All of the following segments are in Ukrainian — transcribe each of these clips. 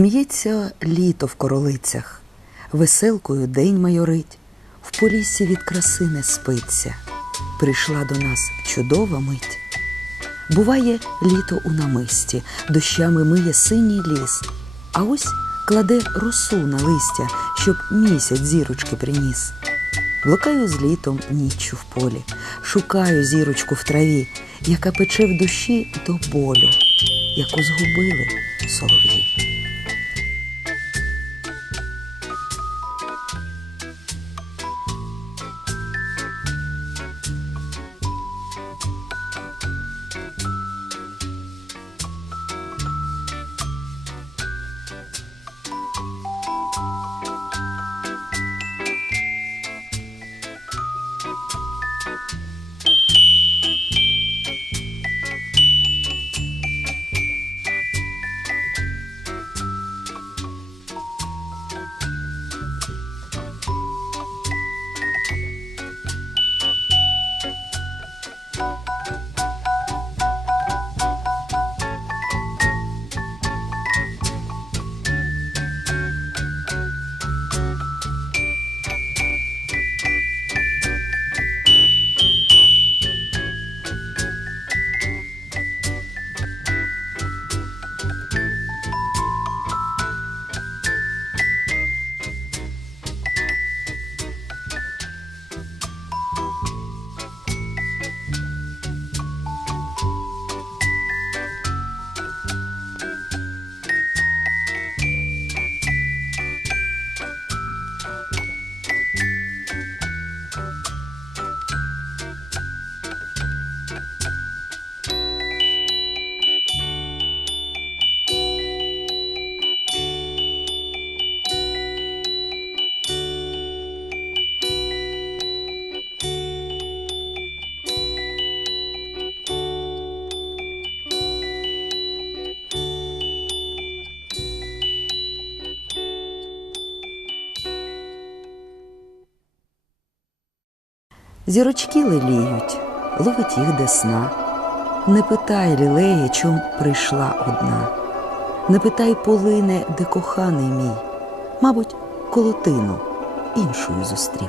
Сміється літо в королицях, веселкою день майорить, в поліссі від краси не спиться. Прийшла до нас чудова мить. Буває літо у намисті, дощами миє синій ліс, а ось кладе росу на листя, щоб місяць зірочки приніс. Блукаю з літом ніччю в полі, шукаю зірочку в траві, яка пече в душі до болю, яку згубили солов'ї. Зірочки леліють, ловить їх десна. Не питай, лілеє, чом прийшла одна. Не питай, полине, де коханий мій. Мабуть, колотину іншою зустрів.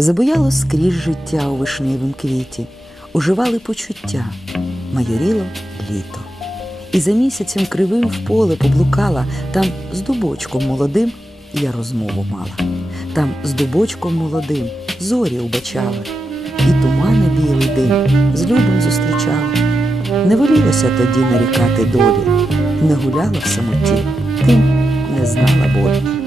Забуяло скрізь життя у вишневім квіті, оживали почуття, майоріло літо. І за місяцем кривим в поле поблукала, там з дубочком молодим я розмову мала. Там з дубочком молодим зорі убачала, і тумани білий дим з любом зустрічала. Не волілося тоді нарікати долі, не гуляла в самоті, тим не знала болі.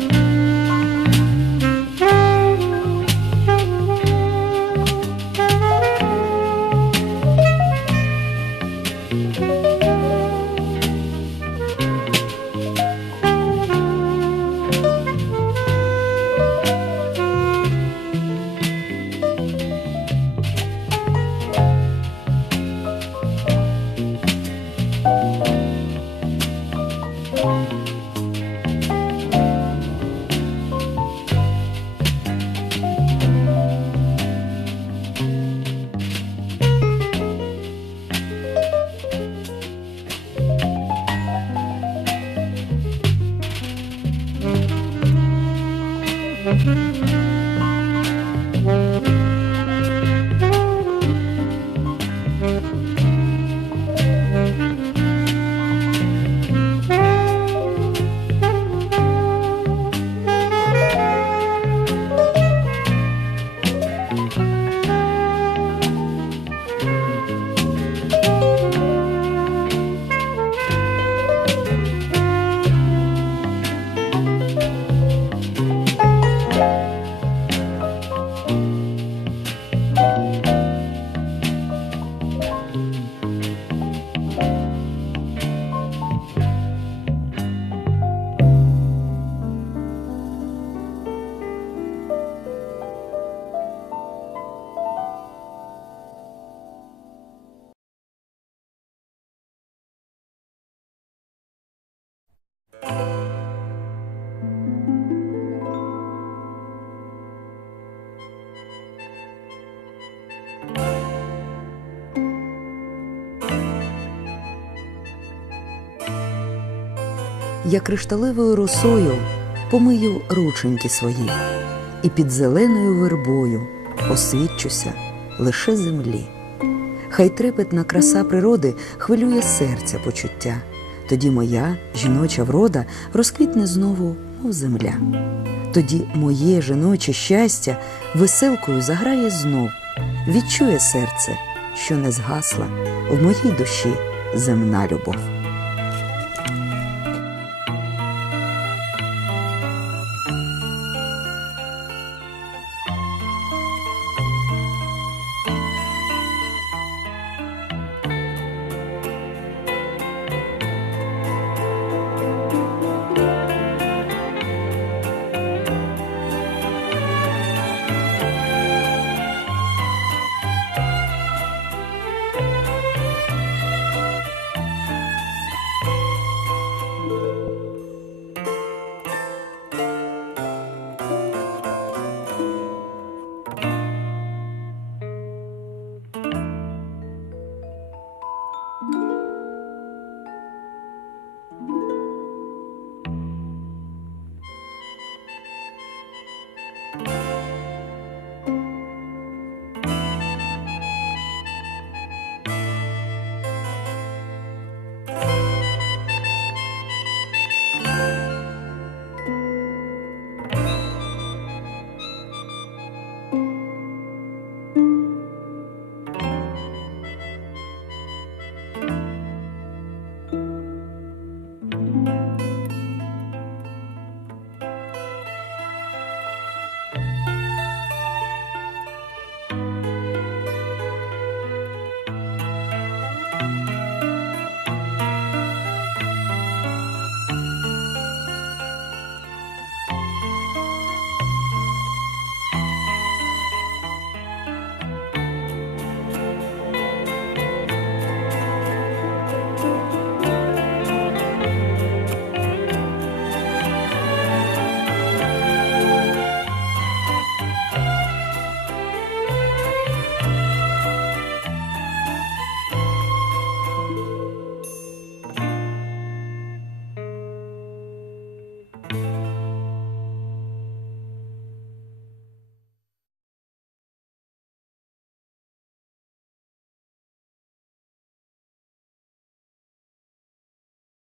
Я кришталевою росою помию рученьки свої, і під зеленою вербою освідчуся лише землі. Хай трепетна краса природи хвилює серця почуття. Тоді моя жіноча врода розквітне знову, мов земля. Тоді моє жіноче щастя веселкою заграє знов, відчує серце, що не згасла в моїй душі земна любов.